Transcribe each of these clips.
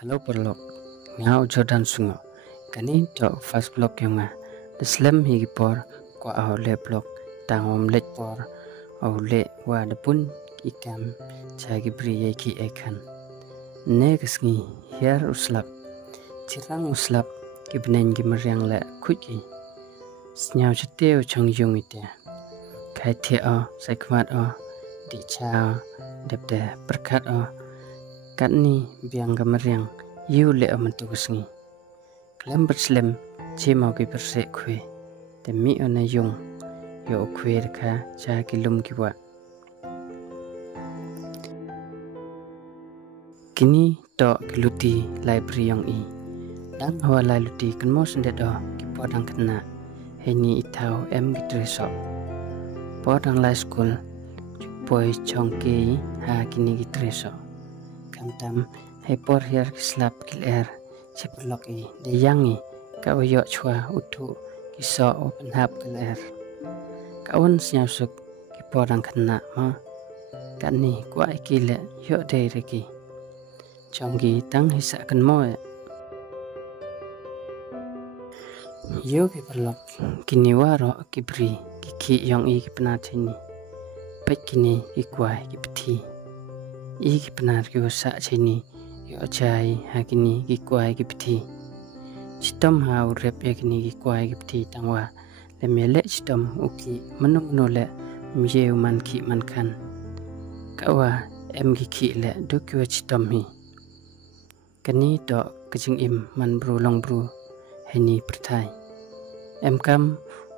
Hello perlok, ngau Jordan sungo. Kani to first block yung the slam higi por kwa au le block tang let por au le wa de pun ikam chagi bri ye ki ekan. Next ngi here uslap chirang uslap kibnen gi maryang le kuki. Snyau cheteo chang yung ite. Kai te o saikmat o di cha depde berkat o kat ni biang gamariang yu le amantugus ngi klem berslem chi mau ki perse kwe te mi ona yung yo kwe ka cha ki lum ki wa kini to luti library yang i dang hawa lai luti kan mo sende do ki podang kena heni itau em gitreso podang lai school poi chongki ha kini gitreso kamtam hai por hier slap kil air chipelok i de yangi ka yo chwa utu ki so open hap kil air ka on snyasuk ki porang khna ma kan ni kwa ki le yo de reki chonggi tang hisa kan mo yo ki pelok kini waro ki bri ki yong i ki pna chini pek kini ki kwa ki pthi i ki penar ki sa chini yo chai ha kini ki kwai ki pthi chitom ha urep ye kini ki kwai ki pthi tangwa le mele chitom uki manung no le mje man ki man khan kawa em ki le du ki chitom hi kani to kaching im man bru long bru heni prthai em kam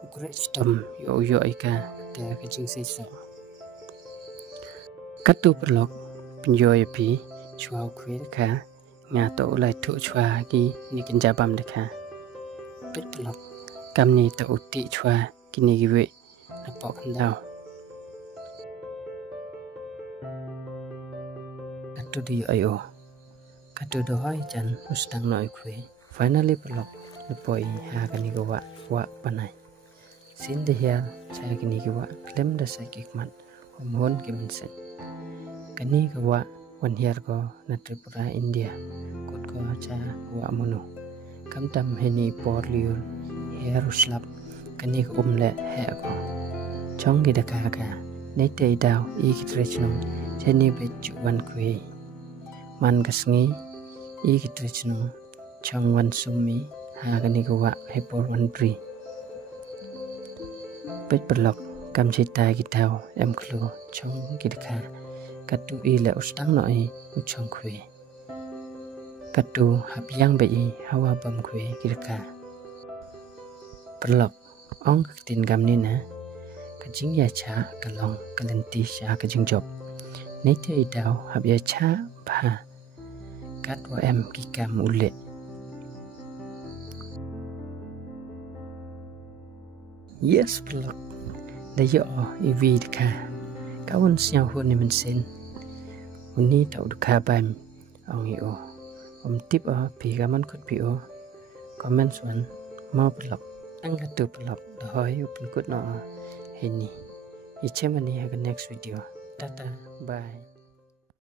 ukre chitom yo ika te kaching se so katu perlok pinjoy pi chua kwe ka nga to lai thu chua ki ni kin jabam de ka pet lok kam ni to uti chua ki ni gi we na po kan dau katu di ayo katu do hoi chan ustang noi kwe finally pelok lepoi ha ka ni go wa panai sin de hiar cha ki ni gi wa klem da sa ki mat homon ki min sen kani ga wa wan hiar ko na Tripura India kot ko cha wa mono kam tam heni por liur hiar uslap kani ko le he ko chong gi da ka nei te daw i ki trechno cheni be chu wan kwe man gasngi i ki trechno chong wan sumi ha kani ko wa he por wan pri pet perlok kam chita gi daw em khlo chong gi da katu i le ustang noi uchong kwe katu hap yang be i hawa bam kwe kirka perlok ong tin gam ni na kajing ya cha kalong kalenti sha kajing job nei te i daw hap ya cha ba kat wa em ki kam ule yes perlok da yo i vid ka kawan siang hu ni men sen uni tau dukha bam ong i o tip o pi gaman kut pi o comments one ma blog ang tu blog da hoi open kut no heni ichemani ha next video tata bye.